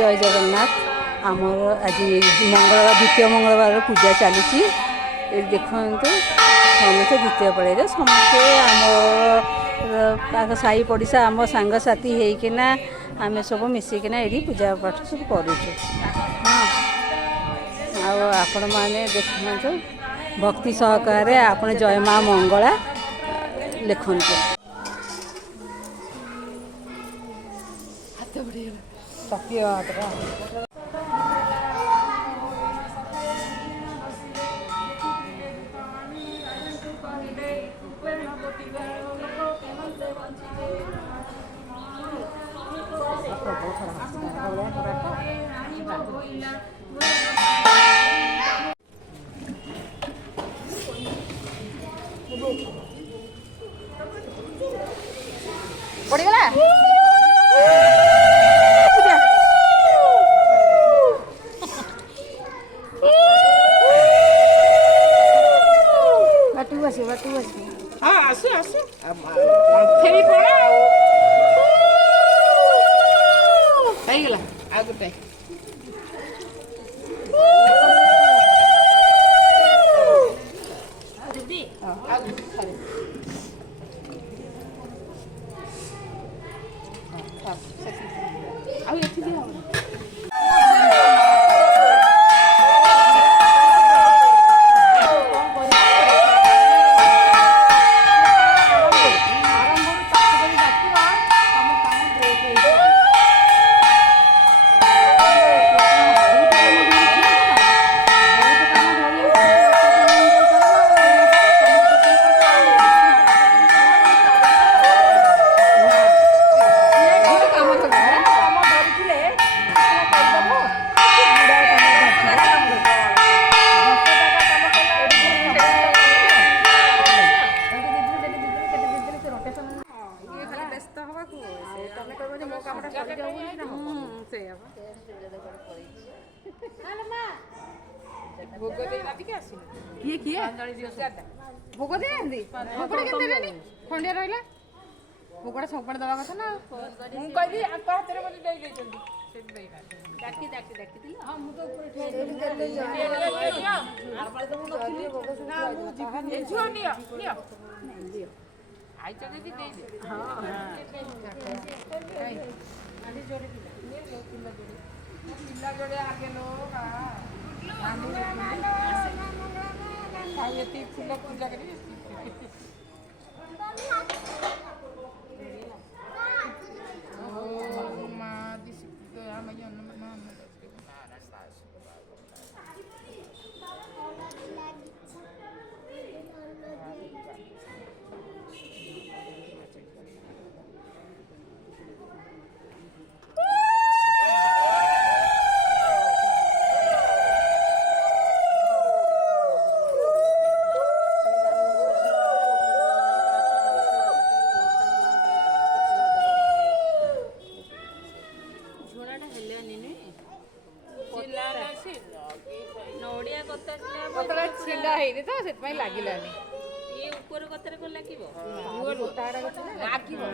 जय जगन्नाथ आमर आज मंगलवार द्वितीय मंगलवार पूजा चली देखु समस्ते द्वितीय पड़े समस्ते आम साई पड़िशा आम सांगसाथी होना आम सब मिसिकिना ये पूजा पाठ सब करूँ। हाँ आपण मैंने देखु भक्ति सहकार आपण जय माँ मंगला लिखु पड़गला हाँ आसु आसु फेरी पड़ा गला आ गोटे किए किए भोग दे खंडिया रहा भोगटा सब दवा कथा ना फूल पूजा कर छिला है तो से लगिलानी ये ऊपर कतरे को लागिबो गोटाड़ा लागिबो